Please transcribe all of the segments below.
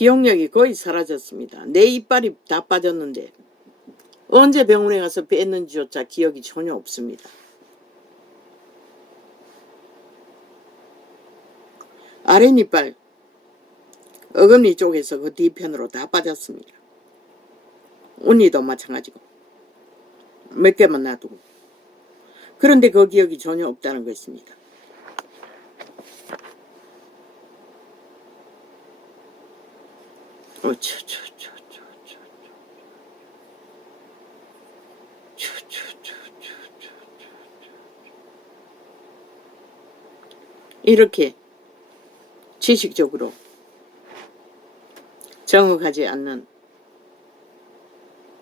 기억력이 거의 사라졌습니다. 내 이빨이 다 빠졌는데 언제 병원에 가서 뺐는지조차 기억이 전혀 없습니다. 아랫이빨 어금니 쪽에서 그 뒤편으로 다 빠졌습니다. 언니도 마찬가지고 몇 개만 놔두고. 그런데 그 기억이 전혀 없다는 것입니다. 이렇게 지식적으로 정확하지 않는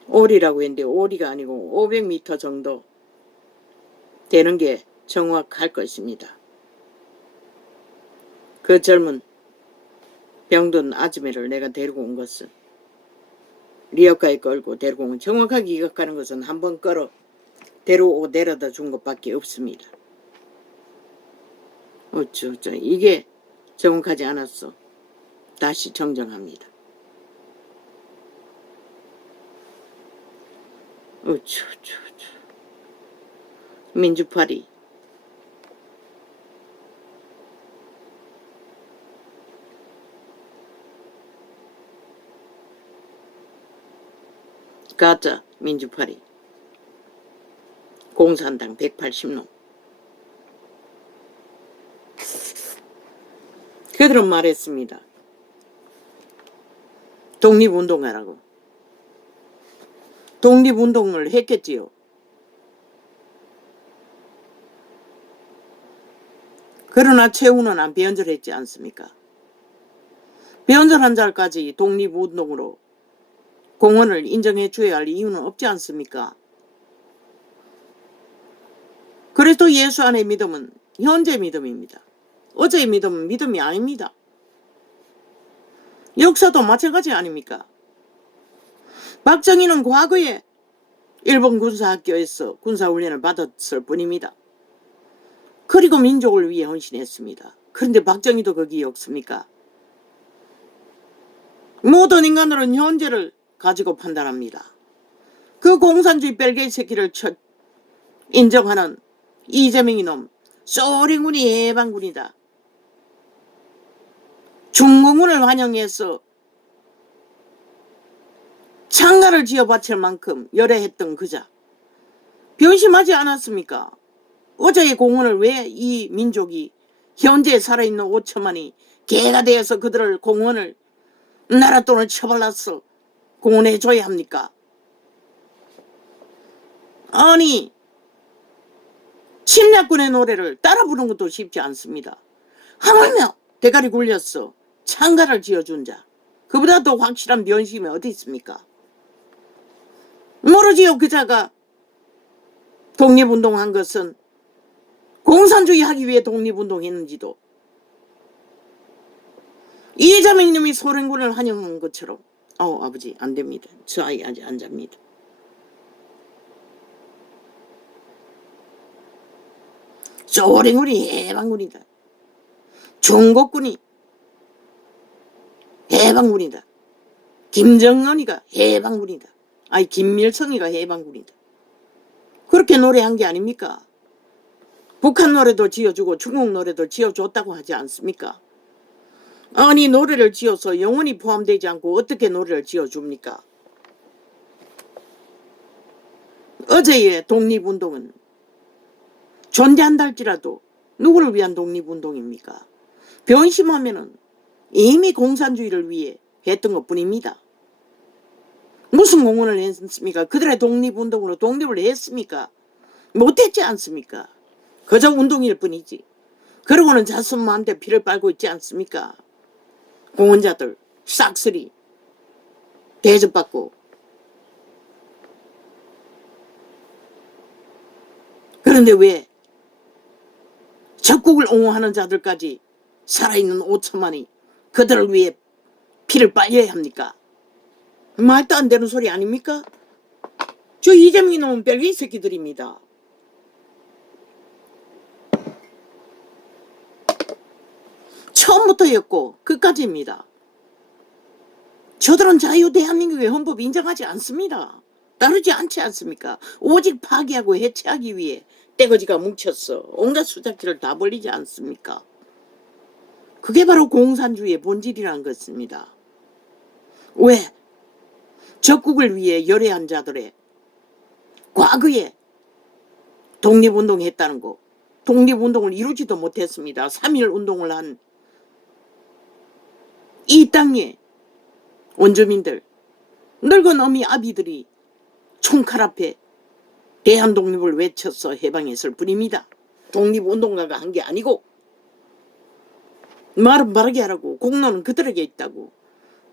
오리라고 했는데 오리가 아니고 500m 정도 되는 게 정확할 것입니다. 그 젊은 병든 아줌매를 내가 데리고 온 것은 리어카에 끌고 데리고 온 정확하게 기억하는 것은 한 번 끌어 데려오고 내려다 준 것밖에 없습니다. 어쩌 이게 정확하지 않았어. 다시 정정합니다. 어쩌 민주파리 가짜 민주파리 공산당 180놈. 그들은 말했습니다. 독립운동하라고. 독립운동을 했겠지요. 그러나 최후는 안 변절했지 않습니까? 변절한 자까지 독립운동으로 공헌을 인정해 줘야 할 이유는 없지 않습니까? 그래도 예수 안의 믿음은 현재 믿음입니다. 어제의 믿음은 믿음이 아닙니다. 역사도 마찬가지 아닙니까? 박정희는 과거에 일본 군사학교에서 군사훈련을 받았을 뿐입니다. 그리고 민족을 위해 헌신했습니다. 그런데 박정희도 거기에 없습니까? 모든 인간들은 현재를 가지고 판단합니다. 그 공산주의 벨기에 새끼를 인정하는 이재명 이놈 소련군이 해방군이다. 중공군을 환영해서 창가를 지어 바칠 만큼 열애했던 그자. 변심하지 않았습니까? 어제의 공헌을 왜 이 민족이 현재 살아있는 5천만이 개가 되어서 그들을 공헌을 나라 돈을 처발라서 공헌해줘야 합니까? 아니 침략군의 노래를 따라 부르는 것도 쉽지 않습니다. 하물며 대가리 굴렸어 창가를 지어준 자. 그보다 더 확실한 변심이 어디 있습니까? 모르지요. 그자가 독립운동한 것은 공산주의 하기 위해 독립운동했는지도. 이재명 님이 소련군을 환영한 것처럼. 아버지 안됩니다. 저 아이 아직 안 잡니다. 소련군이 해방군이다. 중국군이 해방군이다. 김정은이가 해방군이다. 김일성이가 해방군이다. 그렇게 노래한 게 아닙니까? 북한 노래도 지어주고 중국 노래도 지어줬다고 하지 않습니까? 아니 노래를 지어서 영혼이 포함되지 않고 어떻게 노래를 지어줍니까? 어제의 독립운동은 존재한다 할지라도 누구를 위한 독립운동입니까? 변심하면은 이미 공산주의를 위해 했던 것뿐입니다. 무슨 공헌을 했습니까? 그들의 독립운동으로 독립을 했습니까? 못했지 않습니까? 그저 운동일 뿐이지. 그러고는 자손한테 피를 빨고 있지 않습니까? 공헌자들 싹쓸이 대접받고. 그런데 왜 적국을 옹호하는 자들까지 살아있는 5천만이 그들을 위해 피를 빨려야 합니까? 말도 안 되는 소리 아닙니까? 저 이재명이 놈은 벨기에 새끼들입니다. 처음부터였고 끝까지입니다. 저들은 자유 대한민국의 헌법 인정하지 않습니다. 따르지 않지 않습니까? 오직 파기하고 해체하기 위해 떼거지가 뭉쳤어. 온갖 수작질을 다 벌리지 않습니까? 그게 바로 공산주의의 본질이라는 것입니다. 왜? 적국을 위해 열애한 자들의 과거에 독립운동했다는 거, 독립운동을 이루지도 못했습니다. 3.1 운동을 한 이 땅의 원주민들, 늙은 어미 아비들이 총칼 앞에 대한독립을 외쳐서 해방했을 뿐입니다. 독립운동가가 한 게 아니고, 말은 바르게 하라고, 공로는 그들에게 있다고.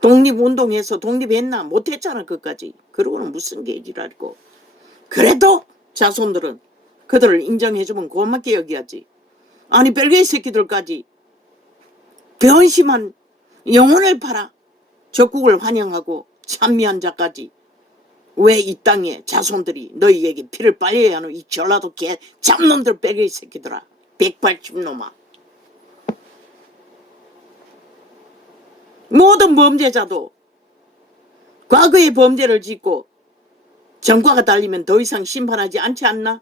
독립운동해서 독립했나? 못했잖아, 그까지. 그러고는 무슨 개지랄고. 그래도 자손들은 그들을 인정해주면 고맙게 여기야지. 아니, 벨기에 새끼들까지 변심한 영혼을 팔아 적국을 환영하고 찬미한 자까지 왜 이 땅에 자손들이 너희에게 피를 빨려야 하노? 이 전라도 개 잡놈들 벨기에 새끼들아. 180놈아. 모든 범죄자도 과거의 범죄를 짓고 전과가 달리면 더 이상 심판하지 않지 않나?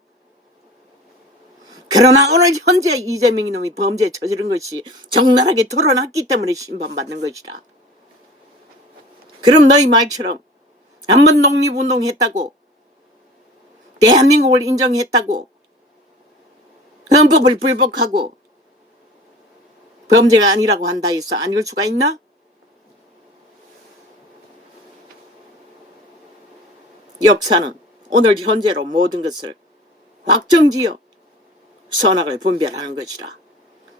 그러나 오늘 현재 이재명 이놈이 범죄에 저지른 것이 적나라하게 드러났기 때문에 심판받는 것이라. 그럼 너희 말처럼 한번 독립운동했다고, 대한민국을 인정했다고, 헌법을 불복하고 범죄가 아니라고 한다 해서 아닐 수가 있나? 역사는 오늘 현재로 모든 것을 확정지어 선악을 분별하는 것이라.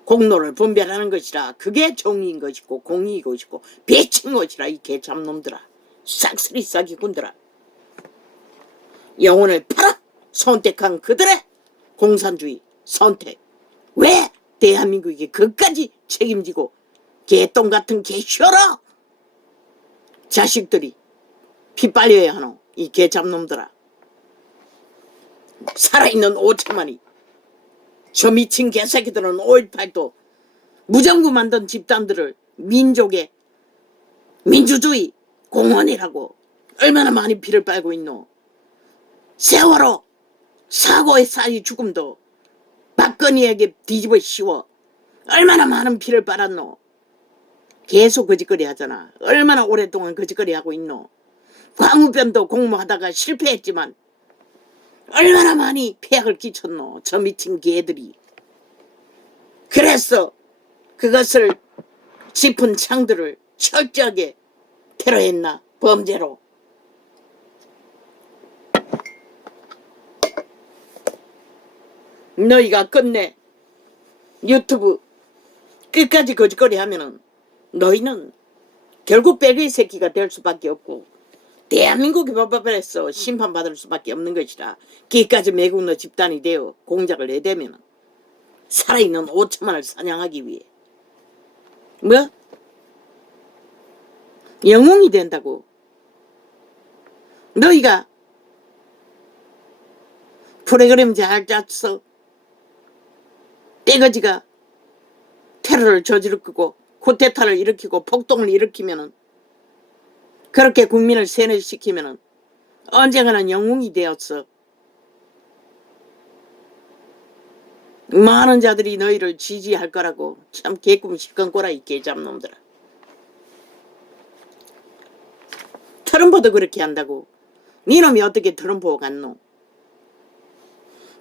공로를 분별하는 것이라. 그게 정의인 것이고 공의인 것이고 배친 것이라. 이 개잡놈들아. 싹쓸이 싹이군들아. 영혼을 팔아 선택한 그들의 공산주의 선택. 왜 대한민국이 그까지 책임지고 개똥 같은 개쇼라 자식들이 피 빨려야 하노? 이 개잡놈들아. 살아있는 5천만이 저 미친 개새끼들은 5.18도 무정부 만든 집단들을 민족의 민주주의 공헌이라고 얼마나 많이 피를 빨고 있노. 세월호 사고의 쌀이 죽음도 박근혜에게 뒤집어 씌워 얼마나 많은 피를 빨았노. 계속 거짓거리 하잖아. 얼마나 오랫동안 거짓거리 하고 있노. 광우병도 공모하다가 실패했지만 얼마나 많이 폐악을 끼쳤노. 저 미친 개들이. 그래서 그것을 짚은 창들을 철저하게 테러했나? 범죄로. 너희가 끝내 유튜브 끝까지 거짓거리 하면은 너희는 결국 벨기에 새끼가 될 수밖에 없고 대한민국이 법법에서 심판받을 수밖에 없는 것이라. 기까지 매국노 집단이 되어 공작을 내대면 살아있는 5천만을 사냥하기 위해 뭐? 영웅이 된다고. 너희가 프로그램 잘 짰어. 떼거지가 테러를 저지를 거고 쿠데타를 일으키고 폭동을 일으키면은 그렇게 국민을 세뇌시키면은 언젠가는 영웅이 되었어. 많은 자들이 너희를 지지할 거라고. 참 개꿈 시건꼬라 이 개잡놈들아. 트럼프도 그렇게 한다고. 니놈이 어떻게 트럼프가 갔노?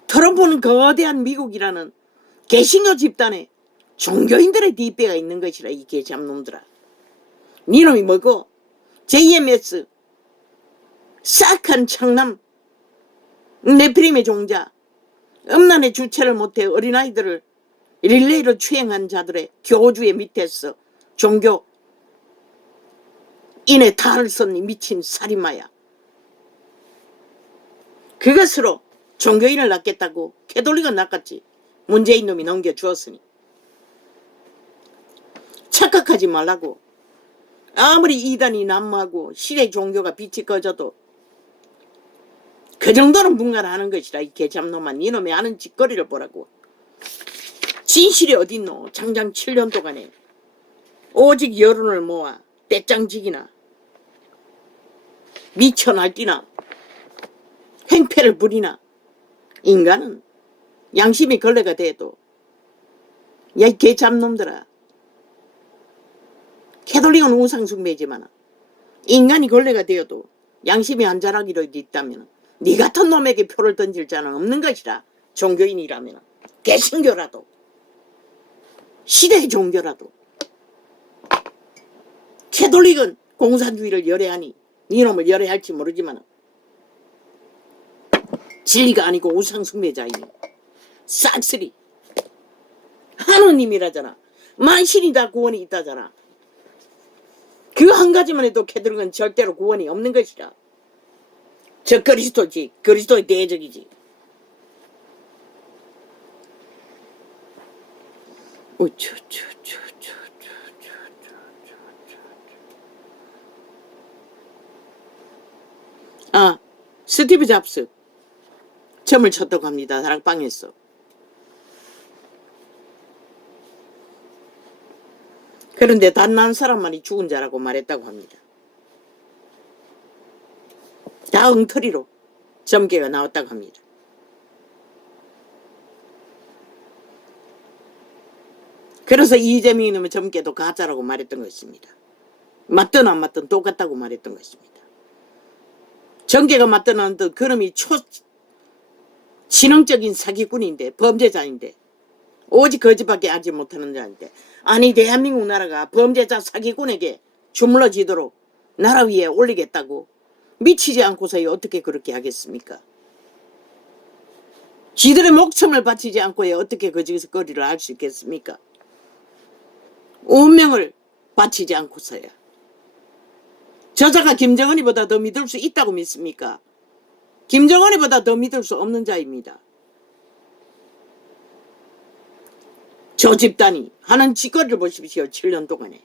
트럼프는 거대한 미국이라는 개신교 집단에 종교인들의 뒷배가 있는 것이라 이 개잡놈들아. 니놈이 뭐고? JMS 싹한 청남 네프림의 종자 음란의 주체를 못해 어린아이들을 릴레이로 추행한 자들의 교주의 밑에서 종교 인의 탈을 썼니 미친 살인마야. 그것으로 종교인을 낚겠다고 캐톨릭은 낚았지. 문재인 놈이 넘겨주었으니. 착각하지 말라고. 아무리 이단이 난무하고 시대 종교가 빛이 꺼져도 그 정도는 분간하는 것이라. 이 개잡놈아. 이놈의 아는 짓거리를 보라고. 진실이 어딨노. 장장 7년 동안에 오직 여론을 모아 떼짱지기나 미쳐 날뛰나 행패를 부리나 인간은 양심이 걸레가 돼도 야 이 개잡놈들아, 캐톨릭은 우상숭배지만 인간이 걸레가 되어도 양심이 한 자락이라도 있다면 네 같은 놈에게 표를 던질 자는 없는 것이라. 종교인이라면 개신교라도 시대의 종교라도. 캐톨릭은 공산주의를 열애하니 이놈을 열애할지 모르지만 진리가 아니고 우상숭배자이니 싹쓸이 하느님이라잖아. 만신이 다 구원이 있다잖아. 그 한 가지만 해도 캐톨릭은 절대로 구원이 없는 것이라. 저 그리스도지. 그리스도의 대적이지. 아, 스티브 잡스 점을 쳤다고 합니다. 다락방에서. 그런데 단 한 사람만이 죽은 자라고 말했다고 합니다. 다 엉터리로 점괘가 나왔다고 합니다. 그래서 이재명이는 점괘도 가짜라고 말했던 것입니다. 맞든 안 맞든 똑같다고 말했던 것입니다. 점괘가 맞든 안 맞든 그놈이 지능적인 사기꾼인데, 범죄자인데, 오직 거짓밖에 하지 못하는 자인데, 아니 대한민국 나라가 범죄자 사기꾼에게 주물러지도록 나라 위에 올리겠다고 미치지 않고서 어떻게 그렇게 하겠습니까? 지들의 목숨을 바치지 않고 어떻게 거짓거리를 할 수 있겠습니까? 운명을 바치지 않고서야. 저자가 김정은이보다 더 믿을 수 있다고 믿습니까? 김정은이보다 더 믿을 수 없는 자입니다. 저 집단이 하는 짓거리를 보십시오. 7년 동안에.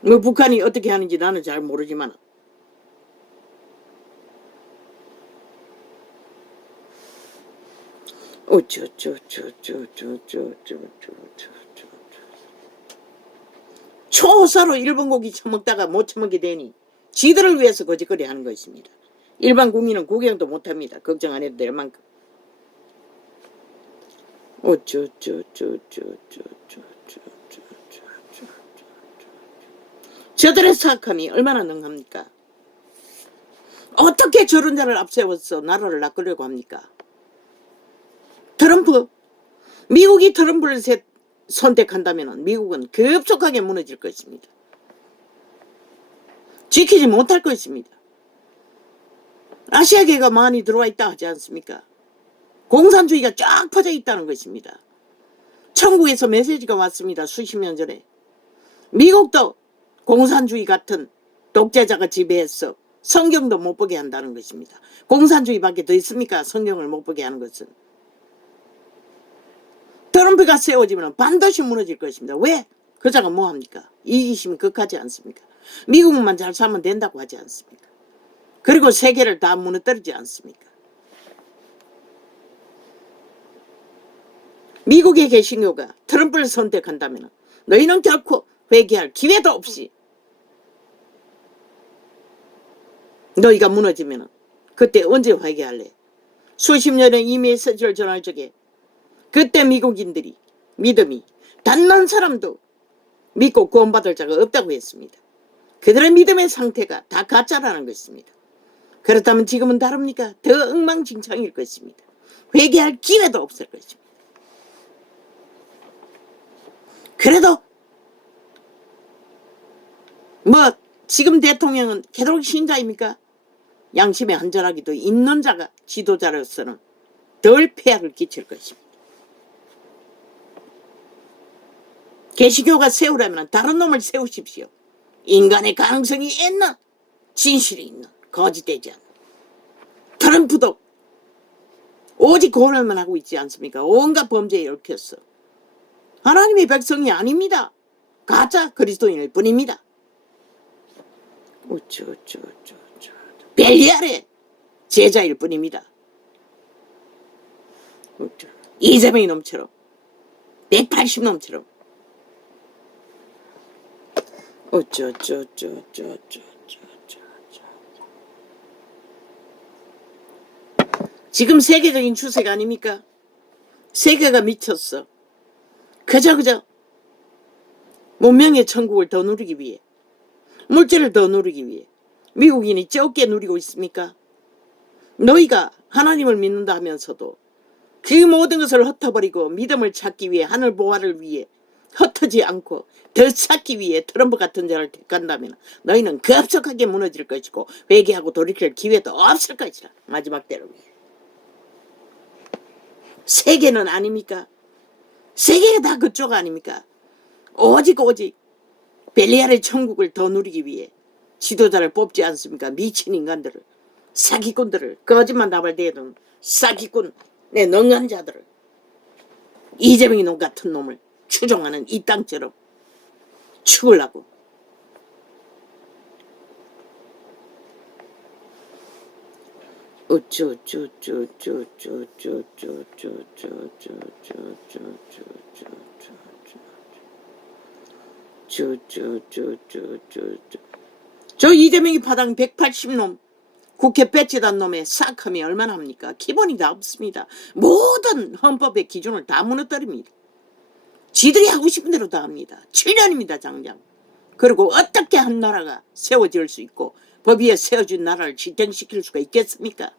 뭐 북한이 어떻게 하는지 나는 잘 모르지만 초사로 일본 고기 처먹다가 못 처먹게 되니 지들을 위해서 거짓거리 하는 것입니다. 일반 국민은 구경도 못합니다. 걱정 안 해도 될 만큼. 저들의 사악함이 얼마나 능합니까? 어떻게 저런 자를 앞세워서 나라를 낚으려고 합니까? 트럼프, 미국이 트럼프를 선택한다면 미국은 급속하게 무너질 것입니다. 지키지 못할 것입니다. 아시아계가 많이 들어와 있다 하지 않습니까? 공산주의가 쫙 퍼져 있다는 것입니다. 천국에서 메시지가 왔습니다. 수십 년 전에. 미국도 공산주의 같은 독재자가 지배해서 성경도 못 보게 한다는 것입니다. 공산주의밖에 더 있습니까? 성경을 못 보게 하는 것은. 트럼프가 세워지면 반드시 무너질 것입니다. 왜? 그 자가 뭐합니까? 이기심이 극하지 않습니까? 미국만 잘 살면 된다고 하지 않습니까? 그리고 세계를 다 무너뜨리지 않습니까? 미국의 개신교가 트럼프를 선택한다면 너희는 결코 회개할 기회도 없이 너희가 무너지면 그때 언제 회개할래? 수십 년의 이 메시지를 전할 적에 그때 미국인들이 믿음이 단 한 사람도 믿고 구원받을 자가 없다고 했습니다. 그들의 믿음의 상태가 다 가짜라는 것입니다. 그렇다면 지금은 다릅니까? 더 엉망진창일 것입니다. 회개할 기회도 없을 것입니다. 그래도 뭐 지금 대통령은 캐톨릭 신자입니까? 양심의 한절하기도 있는 자가 지도자로서는 덜 폐악을 끼칠 것입니다. 개신교가 세우려면 다른 놈을 세우십시오. 인간의 가능성이 있는, 진실이 있는, 거짓되지 않는. 트럼프도 오직 고발만 하고 있지 않습니까? 온갖 범죄에 얽혔어. 하나님의 백성이 아닙니다. 가짜 그리스도인일 뿐입니다. 벨리알의 제자일 뿐입니다. 이재명이 놈처럼 180놈처럼 지금 세계적인 추세가 아닙니까? 세계가 미쳤어. 그저 문명의 천국을 더 누리기 위해, 물질을 더 누리기 위해 미국인이 적게 누리고 있습니까? 너희가 하나님을 믿는다 하면서도 그 모든 것을 흩어버리고 믿음을 찾기 위해, 하늘 보화를 위해 흩어지 않고 더 찾기 위해 트럼프 같은 자를 택한다면 너희는 급속하게 무너질 것이고 회개하고 돌이킬 기회도 없을 것이라. 마지막 때를 위해. 세계는 아닙니까? 세계가 다 그쪽 아닙니까? 오직 벨리알의 천국을 더 누리기 위해 지도자를 뽑지 않습니까? 미친 인간들을, 사기꾼들을, 거짓말 나발대던 사기꾼, 내 능한 자들을, 이재명이 놈 같은 놈을 추종하는 이 땅처럼 죽으려고. 저 이재명이 파당 180놈 국회 배치단 놈의 싹함이 얼마나 합니까? 기본이 다 없습니다. 모든 헌법의 기준을 다 무너뜨립니다. 지들이 하고 싶은 대로 다 합니다. 7년입니다 장장. 그리고 어떻게 한 나라가 세워질 수 있고 법 위에 세워진 나라를 지탱시킬 수가 있겠습니까?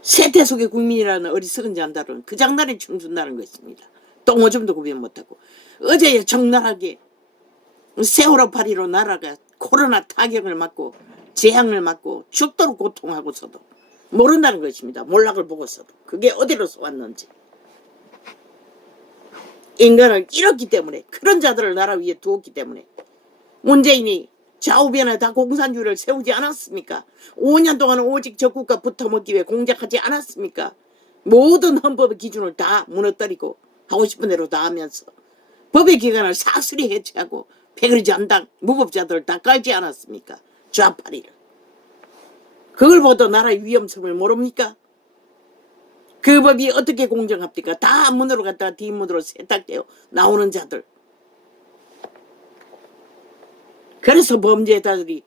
세태속의 국민이라는 어리석은 잔달은 그 장난에 춤춘다는 것입니다. 똥오줌도 구별 못하고. 어제 적나라하게 세월호 파리로 나라가 코로나 타격을 맞고 재앙을 맞고 죽도록 고통하고서도 모른다는 것입니다. 몰락을 보고서도. 그게 어디로서 왔는지. 인간을 잃었기 때문에, 그런 자들을 나라 위에 두었기 때문에 문재인이 좌우변에 다 공산주의를 세우지 않았습니까? 5년 동안 오직 적국과 붙어먹기 위해 공작하지 않았습니까? 모든 헌법의 기준을 다 무너뜨리고 하고 싶은 대로 다 하면서 법의 기관을 싹쓸이 해체하고 패거리 잔당 무법자들을 다 깔지 않았습니까? 좌파리를. 그걸 보도 나라의 위험성을 모릅니까? 그 법이 어떻게 공정합니까? 다 문으로 갔다가 뒷문으로 세탁되어 나오는 자들. 그래서 범죄자들이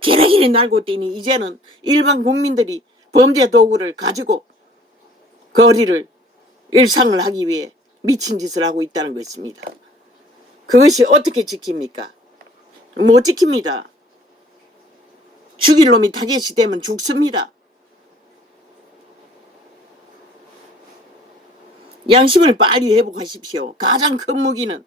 기러기를 날고 뛰니 이제는 일반 국민들이 범죄 도구를 가지고 거리를 일상을 하기 위해 미친 짓을 하고 있다는 것입니다. 그것이 어떻게 지킵니까? 못 지킵니다. 죽일 놈이 타겟이 되면 죽습니다. 양심을 빨리 회복하십시오. 가장 큰 무기는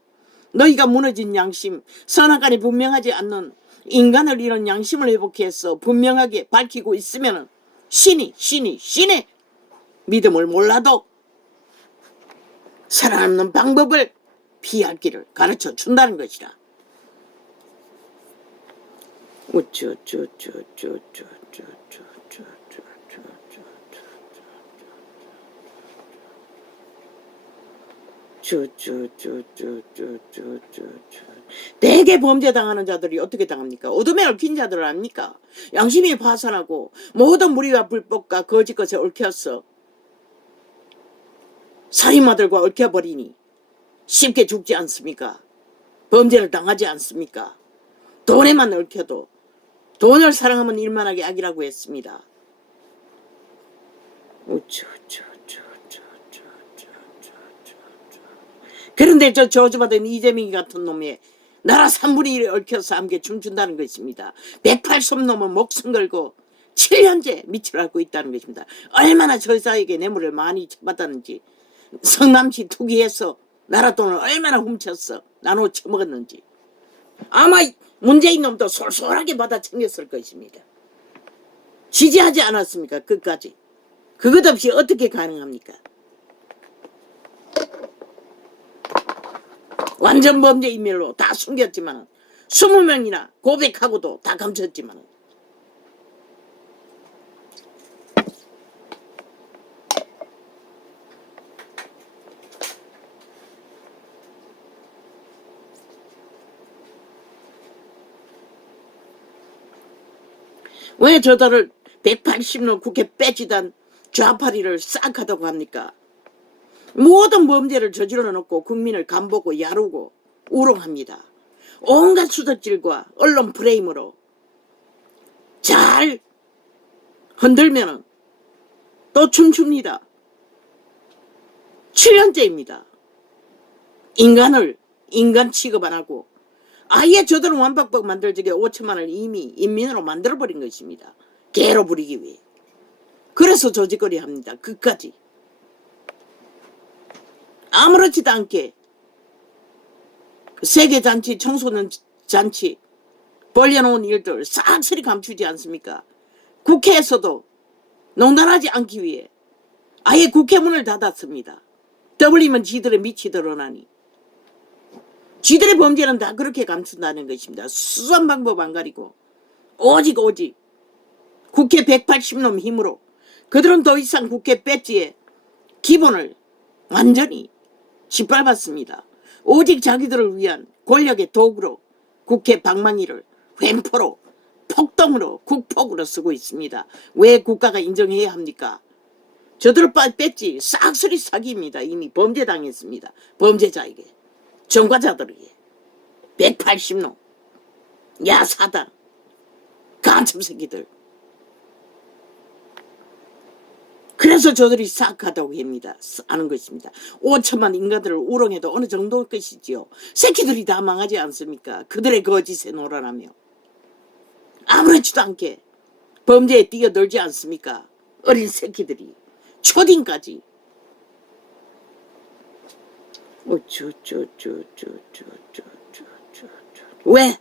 너희가 무너진 양심, 선악간에 분명하지 않는 인간을 잃은 양심을 회복해서 분명하게 밝히고 있으면 신의 믿음을 몰라도 살아남는 방법을 피할 길을 가르쳐 준다는 것이라. 대개 범죄 당하는 자들이 어떻게 당합니까? 어둠에 얽힌 자들을 압니까? 양심이 파산하고 모든 무리와 불법과 거짓 것에 얽혀서 살인마들과 얽혀버리니 쉽게 죽지 않습니까? 범죄를 당하지 않습니까? 돈에만 얽혀도 돈을 사랑하면 일만하게 악이라고 했습니다. 그런데 저 저주받은 이재명이 같은 놈의 나라 3분의 1에 얽혀서 함께 춤춘다는 것입니다. 180놈은 목숨 걸고 7년째 밑을 앓고 있다는 것입니다. 얼마나 저자에게 뇌물을 많이 받았는지, 성남시 투기해서 나라 돈을 얼마나 훔쳤어 나눠 처먹었는지 아마 문재인 놈도 솔솔하게 받아 챙겼을 것입니다. 지지하지 않았습니까? 끝까지. 그것 없이 어떻게 가능합니까? 완전 범죄 인멸로 다 숨겼지만 20명이나 고백하고도 다 감췄지만 왜 저들을 180년 국회 빼지단 좌파리를 싹 하다고 합니까? 모든 범죄를 저질러 놓고 국민을 간보고 야르고 우롱합니다. 온갖 수덕질과 언론 프레임으로 잘 흔들면은 또 춤춥니다. 7년째입니다. 인간을 인간 취급 안 하고 아예 저들은 완박법 만들적에 5천만 원을 이미 인민으로 만들어버린 것입니다. 개로 부리기 위해. 그래서 조직거리 합니다. 끝까지. 아무렇지도 않게 세계잔치, 청소년 잔치 벌려놓은 일들 싹쓸이 감추지 않습니까? 국회에서도 농단하지 않기 위해 아예 국회 문을 닫았습니다. 떠벌리면 지들의 밑이 드러나니. 지들의 범죄는 다 그렇게 감춘다는 것입니다. 수수한 방법 안 가리고 오직 국회 180놈 힘으로 그들은 더 이상 국회 배지의 기본을 완전히 짓밟았습니다. 오직 자기들을 위한 권력의 도구로 국회 방망이를 횡포로 폭동으로 국폭으로 쓰고 있습니다. 왜 국가가 인정해야 합니까? 저들을 뺐지 싹쓸이 사기입니다. 이미 범죄당했습니다. 범죄자에게, 전과자들에게. 180놈 야사당 간첩 새끼들. 그래서 저들이 싹하다고 하는 것입니다. 5천만 인간들을 우롱해도 어느 정도일 것이지요. 새끼들이 다 망하지 않습니까? 그들의 거짓에 놀아나며 아무렇지도 않게 범죄에 뛰어들지 않습니까? 어린 새끼들이 초딩까지. 왜?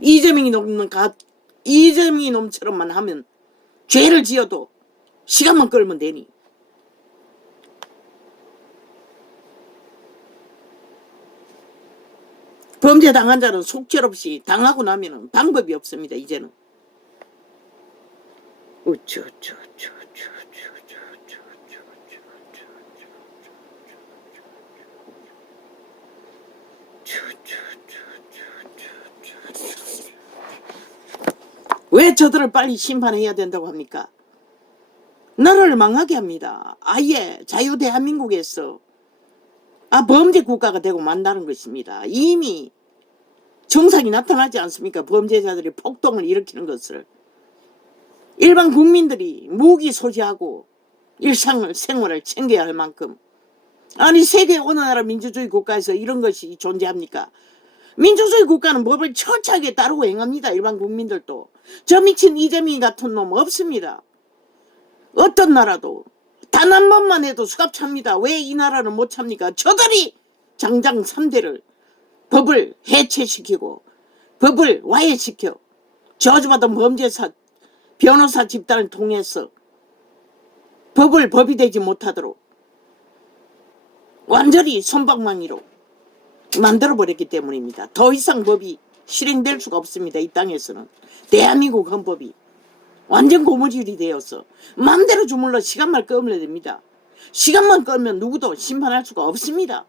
이재명이 놈처럼만 하면 죄를 지어도 시간만 끌면 되니. 범죄 당한 자는 속절없이 당하고 나면은 방법이 없습니다. 이제는. 왜 저들을 빨리 심판해야 된다고 합니까? 나라를 망하게 합니다. 아예 자유대한민국에서 범죄 국가가 되고 만다는 것입니다. 이미 정상이 나타나지 않습니까? 범죄자들이 폭동을 일으키는 것을. 일반 국민들이 무기 소지하고 생활을 챙겨야 할 만큼. 아니 세계 어느 나라 민주주의 국가에서 이런 것이 존재합니까? 민주주의 국가는 법을 철저하게 따르고 행합니다. 일반 국민들도. 저 미친 이재명 같은 놈 없습니다. 어떤 나라도 단 한 번만 해도 수갑찹니다. 왜 이 나라는 못 찹니까? 저들이 장장 3대를 법을 해체시키고 법을 와해시켜 저주받은 범죄사 변호사 집단을 통해서 법이 되지 못하도록 완전히 솜방망이로 만들어버렸기 때문입니다. 더 이상 법이 실행될 수가 없습니다. 이 땅에서는. 대한민국 헌법이 완전 고무줄이 되어서 마음대로 주물러 시간만 끌면 됩니다. 시간만 끌면 누구도 심판할 수가 없습니다.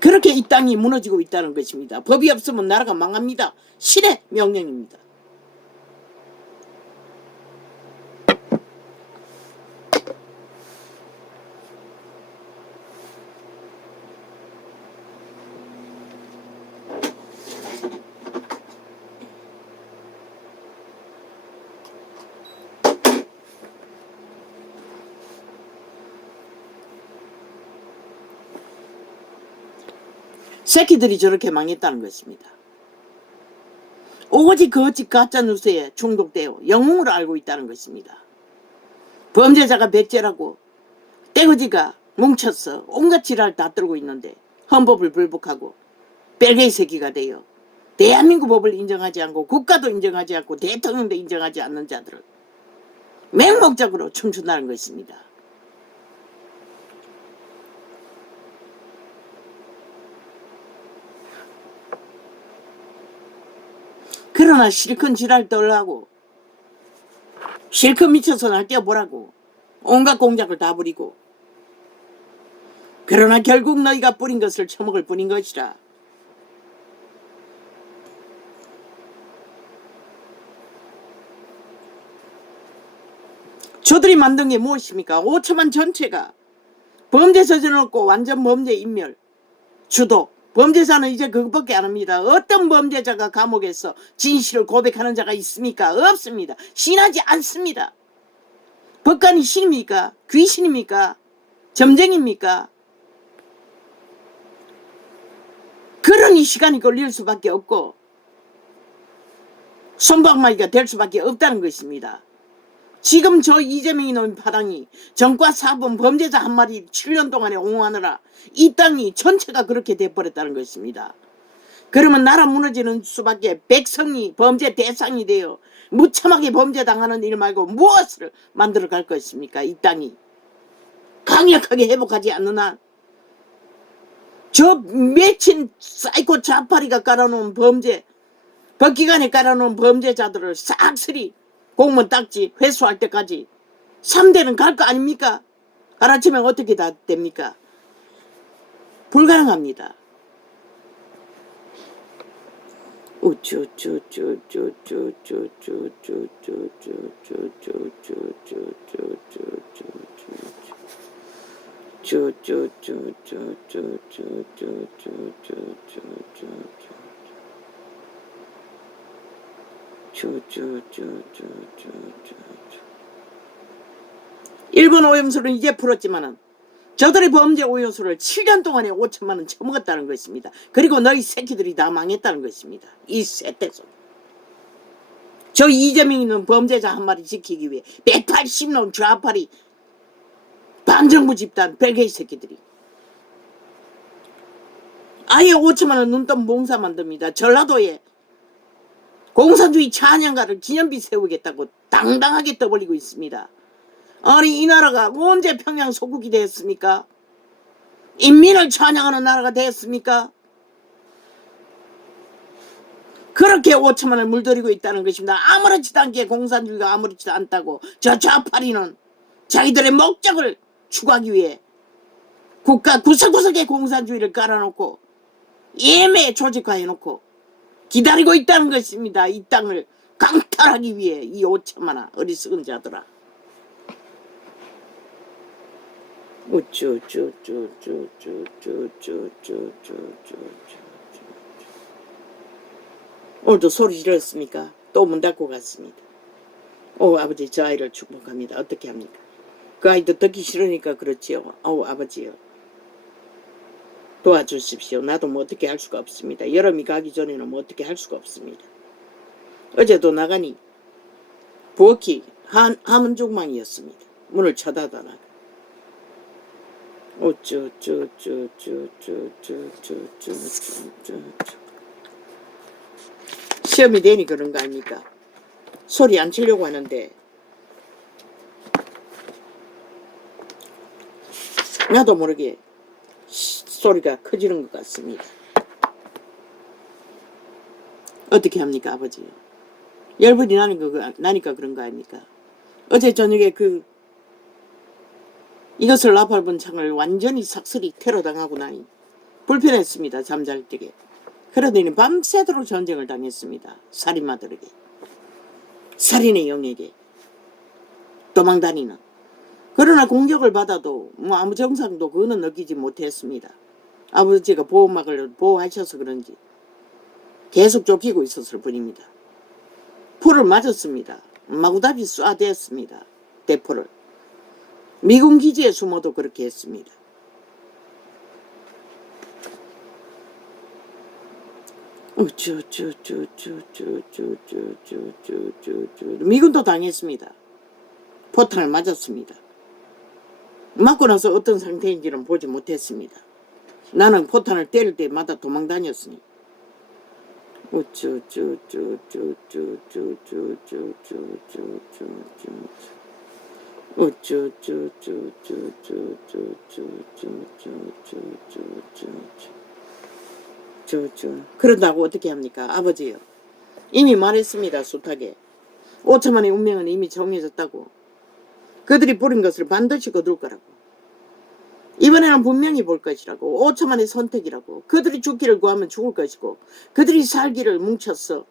그렇게 이 땅이 무너지고 있다는 것입니다. 법이 없으면 나라가 망합니다. 신의 명령입니다. 새끼들이 저렇게 망했다는 것입니다. 오직 거짓 가짜뉴스에 중독되어 영웅으로 알고 있다는 것입니다. 범죄자가 백제라고 떼거지가 뭉쳐서 온갖 지랄 다 떨고 있는데 헌법을 불복하고 뺄개이 새끼가 되어 대한민국 법을 인정하지 않고 국가도 인정하지 않고 대통령도 인정하지 않는 자들을 맹목적으로 춤춘다는 것입니다. 그러나 실컷 지랄 떨라고 실컷 미쳐서 날뛰어보라고 온갖 공작을 다 부리고 그러나 결국 너희가 뿌린 것을 처먹을 뿐인 것이라. 저들이 만든 게 무엇입니까? 5천만 전체가 범죄 저질러놓고 완전 범죄 인멸, 주도. 범죄자는 이제 그것밖에 안 합니다. 어떤 범죄자가 감옥에서 진실을 고백하는 자가 있습니까? 없습니다. 신하지 않습니다. 법관이 신입니까? 귀신입니까? 점쟁입니까? 그러니 시간이 걸릴 수밖에 없고 손방망이가 될 수밖에 없다는 것입니다. 지금 저 이재명이 놓은 파당이 정과 사범 범죄자 한 마리 7년 동안에 옹호하느라 이 땅이 전체가 그렇게 돼버렸다는 것입니다. 그러면 나라 무너지는 수밖에 백성이 범죄 대상이 되어 무참하게 범죄당하는 일 말고 무엇을 만들어 갈 것입니까? 이 땅이 강력하게 회복하지 않는 한 저 미친 사이코 좌파리가 깔아놓은 범죄 법기관에 깔아놓은 범죄자들을 싹쓸이 공무원 딱지 회수할 때까지 3대는 갈 거 아닙니까? 가르치면 어떻게 다 됩니까? 불가능합니다. 일본 오염수는 이제 풀었지만은 저들의 범죄 오염수를 7년 동안에 5천만 원 처먹었다는 것입니다. 그리고 너희 새끼들이 다 망했다는 것입니다. 이 새떼소. 저 이재명이는 범죄자 한 마리 지키기 위해 180놈 좌파리 반정부 집단 별개의 새끼들이 아예 5천만 원 눈떠 몽사 만듭니다. 전라도에 공산주의 찬양가를 기념비 세우겠다고 당당하게 떠벌리고 있습니다. 아니 이 나라가 언제 평양 소국이 되었습니까? 인민을 찬양하는 나라가 되었습니까? 그렇게 5천만 원을 물들이고 있다는 것입니다. 아무렇지도 않게 공산주의가 아무렇지도 않다고 저 좌파리는 자기들의 목적을 추구하기 위해 국가 구석구석에 공산주의를 깔아놓고 예매 조직화해놓고 기다리고 있다는 것입니다. 이 땅을 강탈하기 위해 이 5천만 원 어리석은 자들아. 오늘도 소리 질렀습니까? 또 문 닫고 갔습니다. 아버지 저 아이를 축복합니다. 어떻게 합니까? 그 아이도 듣기 싫으니까 그렇지요. 아버지요. 도와주십시오. 나도 뭐 어떻게 할 수가 없습니다. 여름이 가기 전에는 뭐 어떻게 할 수가 없습니다. 어제도 나가니 부엌이 하문족망이었습니다. 문을 쳐닫아라. 시험이 되니 그런 거 아닙니까? 소리 안 치려고 하는데 나도 모르게 소리가 커지는 것 같습니다. 어떻게 합니까 아버지? 열불이 나니까 그런 거 아닙니까? 어제 저녁에 이것을 나팔분 창을 완전히 삭슬이 테러당하고 나니 불편했습니다. 잠잘 때에. 그러더니 밤새도록 전쟁을 당했습니다. 살인마들에게. 살인의 영에게. 도망다니는. 그러나 공격을 받아도 뭐 아무 정상도 그거는 느끼지 못했습니다. 아버지가 보호막을 보호하셔서 그런지 계속 쫓기고 있었을 뿐입니다. 포를 맞았습니다. 마구잡이 쏴댔습니다. 대포를. 미군 기지에 숨어도 그렇게 했습니다. 미군도 당했습니다. 포탄을 맞았습니다. 맞고 나서 어떤 상태인지는 보지 못했습니다. 나는 포탄을 때릴 때마다 도망 다녔으니. 그런다고 어떻게 합니까? 아버지요. 이미 말했습니다. 숱하게. 5천만의 운명은 이미 정해졌다고. 그들이 부린 것을 반드시 거둘 거라고. 이번에는 분명히 볼 것이라고. 5천만의 선택이라고. 그들이 죽기를 구하면 죽을 것이고 그들이 살기를 뭉쳤어.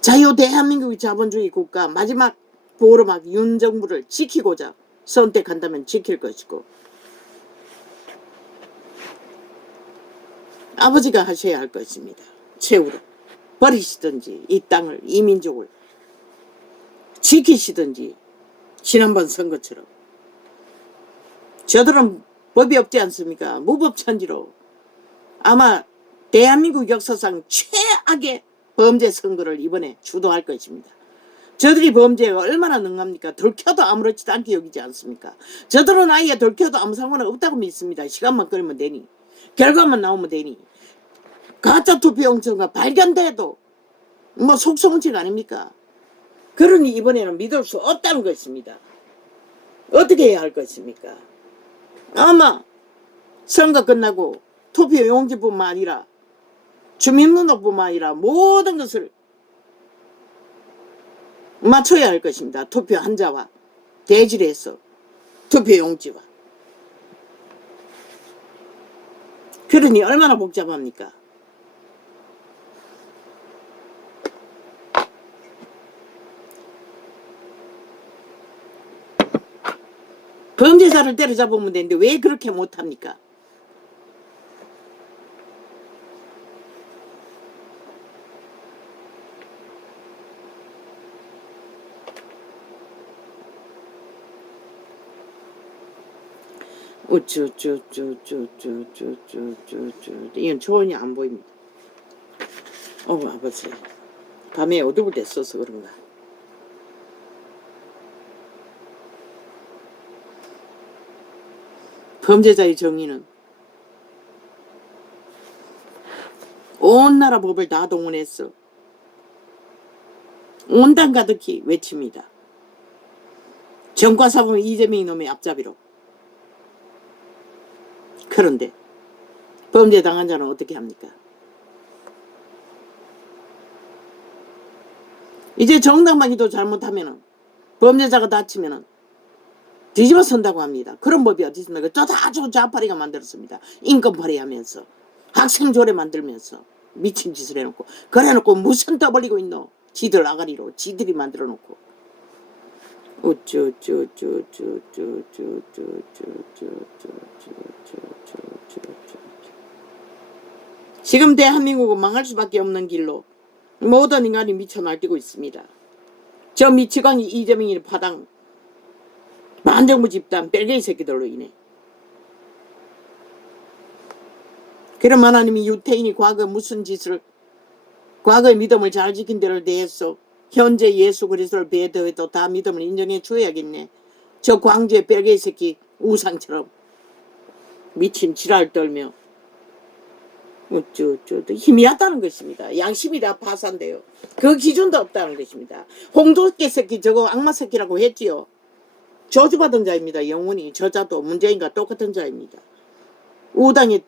자유 대한민국의 자본주의 국가 마지막 보호막 윤정부를 지키고자 선택한다면 지킬 것이고, 아버지가 하셔야 할 것입니다. 최후로 버리시든지 이 땅을, 이 민족을 지키시든지, 지난번 선거처럼. 저들은 법이 없지 않습니까? 무법천지로 아마 대한민국 역사상 최악의 범죄 선거를 이번에 주도할 것입니다. 저들이 범죄에 얼마나 능합니까? 들켜도 아무렇지도 않게 여기지 않습니까? 저들은 아예 들켜도 아무 상관은 없다고 믿습니다. 시간만 끌면 되니, 결과만 나오면 되니. 가짜 투표용지가 발견돼도 뭐 속성은책 아닙니까? 그러니 이번에는 믿을 수 없다는 것입니다. 어떻게 해야 할 것입니까? 아마 선거 끝나고 투표용지뿐만 아니라 주민등록뿐만 아니라 모든 것을 맞춰야 할 것입니다. 투표 한자와 대질해서 투표용지와. 그러니 얼마나 복잡합니까? 범죄자를 때려잡으면 되는데 왜 그렇게 못합니까? 이건 초원이 안 보입니다. 아버지, 밤에 어두울 때 써서 그런가. 범죄자의 정의는 온 나라 법을 다 동원해서 온 땅 가득히 외칩니다. 전과사범 이재명이 놈의 앞잡이로. 그런데 범죄 당한 자는 어떻게 합니까? 이제 정당방위도 잘못하면은, 범죄자가 다치면은 뒤집어 선다고 합니다. 그런 법이 어디 있습니까? 다 좌파리가 만들었습니다. 인권 발휘하면서, 학생 조례 만들면서 미친 짓을 해놓고, 그래놓고 무슨 떠벌리고 있노? 지들 아가리로 지들이 만들어 놓고. 지금 대한민국은 망할 수밖에 없는 길로 모든 인간이 미쳐 날뛰고 있습니다. 저 미치광이 이재명이 파당 반정부 집단 뺄개이 새끼들로 인해. 그럼 하나님이 유태인이 과거 무슨 짓을, 과거의 믿음을 잘 지킨 데를 대해서 현재 예수 그리스도를 배도해도 다 믿음을 인정해 줘야겠네. 저 광주의 뺄개이 새끼 우상처럼 미친 지랄 떨며 희미하다는 것입니다. 양심이 다 파산돼요. 그 기준도 없다는 것입니다. 홍도깨 새끼 저거 악마 새끼라고 했지요. 저주받은 자입니다. 영원히 저자도 문재인과 똑같은 자입니다. 우당의